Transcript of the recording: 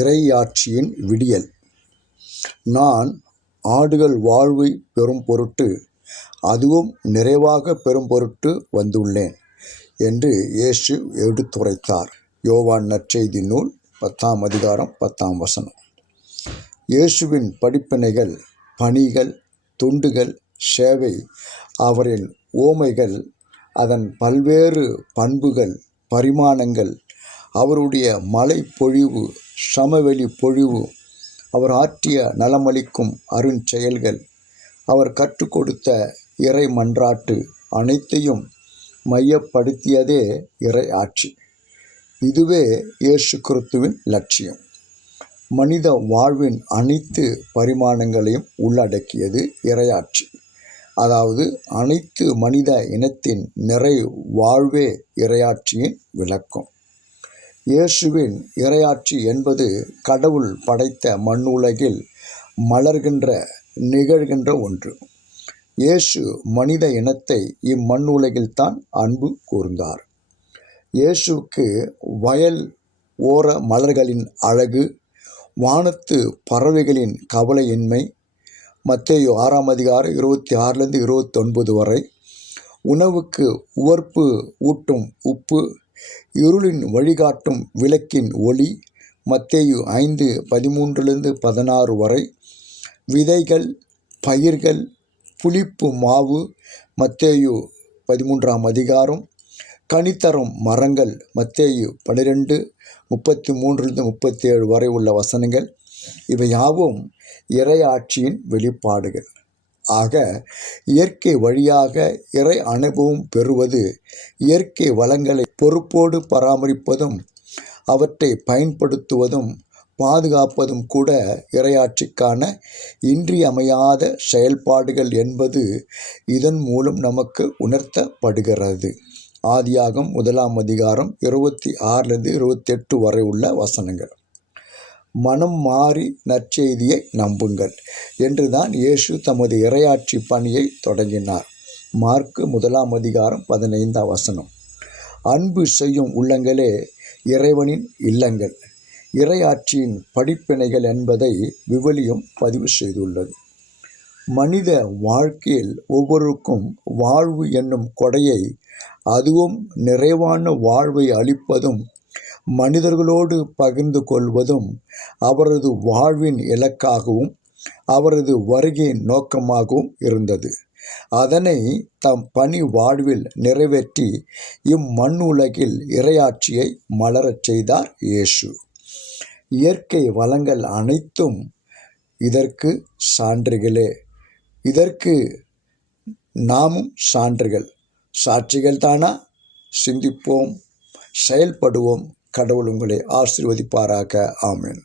இறையாட்சியின் விடியல். நான் ஆடுகள் வாழ்வை பெறும் பொருட்டு, அதுவும் நிறைவாக பெறும் பொருட்டு வந்துள்ளேன் என்று இயேசு எடுத்துரைத்தார். யோவான் நற்செய்தி நூல் 10ஆம் அதிகாரம் 10ஆம் வசனம். இயேசுவின் படிப்பினைகள், பணிகள், தொண்டுகள், சேவை, அவரின் உவமைகள், அதன் பல்வேறு பண்புகள், பரிமாணங்கள், அவருடைய மலை பொழிவு, சமவெளி பொழிவு, அவர் ஆற்றிய நலமளிக்கும் அருஞ்செயல்கள், அவர் கற்றுக் கொடுத்த இறை மன்றாட்டு அனைத்தையும் மையப்படுத்தியதே இறை ஆட்சி. இதுவே இயேசு கிறிஸ்துவின் லட்சியம். மனித வாழ்வின் அனைத்து பரிமாணங்களையும் உள்ளடக்கியது இறையாட்சி. அதாவது அனைத்து மனித இனத்தின் நிறை வாழ்வே இறையாட்சியின் விளக்கம். இயேசுவின் இறையாட்சி என்பது கடவுள் படைத்த மண்ணுலகில் மலர்கின்ற, நிகழ்கின்ற ஒன்று. இயேசு மனித இனத்தை இம்மண்ணுலகில்தான் அன்பு கூர்ந்தார். இயேசுவுக்கு வயல் ஓர மலர்களின் அழகு, வானத்து பறவைகளின் கவலையின்மை, மத்தேயு 6ஆம் அதிகாரம் 26லிருந்து 29 வரை, உணவுக்கு உவர்ப்பு ஊட்டும் உப்பு, இருளின் வழிகாட்டும் விளக்கின் ஒளி, மத்தேயு 5:13லிருந்து 16 வரை, விதைகள், பயிர்கள், புளிப்பு மாவு, மத்தேயு 13ஆம் அதிகாரம், கனித்தரும் மரங்கள், மத்தேயு 12:33லிருந்து 37 வரை உள்ள வசனங்கள், இவையாவும் இறையாட்சியின் வெளிப்பாடுகள். ஆக இயற்கை வழியாக இறை அனுபவம் பெறுவது, இயற்கை வளங்களை பொறுப்போடு பராமரிப்பதும், அவற்றை பயன்படுத்துவதும், பாதுகாப்பதும் கூட இறையாட்சிக்கான இன்றியமையாத செயல்பாடுகள் என்பது இதன் மூலம் நமக்கு உணர்த்தப்படுகிறது. ஆதியாகமம் 1ஆம் அதிகாரம் 26லிருந்து 28 வரை உள்ள வசனங்கள். மனம் மாறி நற்செய்தியை நம்புங்கள் என்றுதான் இயேசு தமது இறையாட்சி பணியை தொடங்கினார். மார்க்கு 1ஆம் அதிகாரம் 15ஆம் வசனம். அன்பு செய்யும் உள்ளங்களே இறைவனின் இல்லங்கள், இறையாட்சியின் படிப்பினைகள் என்பதை விவிலியம் பதிவு செய்துள்ளது. மனித வாழ்க்கையில் ஒவ்வொருக்கும் வாழ்வு என்னும் கொடையை, அதுவும் நிறைவான வாழ்வை அளிப்பதும், மனிதர்களோடு பகிர்ந்து கொள்வதும் அவரது வாழ்வின் இலக்காகவும் அவரது வருகையின் நோக்கமாகவும் இருந்தது. அதனை தம் பணி வாழ்வில் நிறைவேற்றி இம்மண்ணுலகில் இறையாட்சியை மலரச் செய்தார் இயேசு. இயற்கை வளங்கள் அனைத்தும் இதற்கு சான்றுகளே. இதற்கு நாமும் சாட்சிகள் தானா? சிந்திப்போம், செயல்படுவோம். கடவுள் உங்களை ஆசீர்வதிப்பாராக. ஆமென்.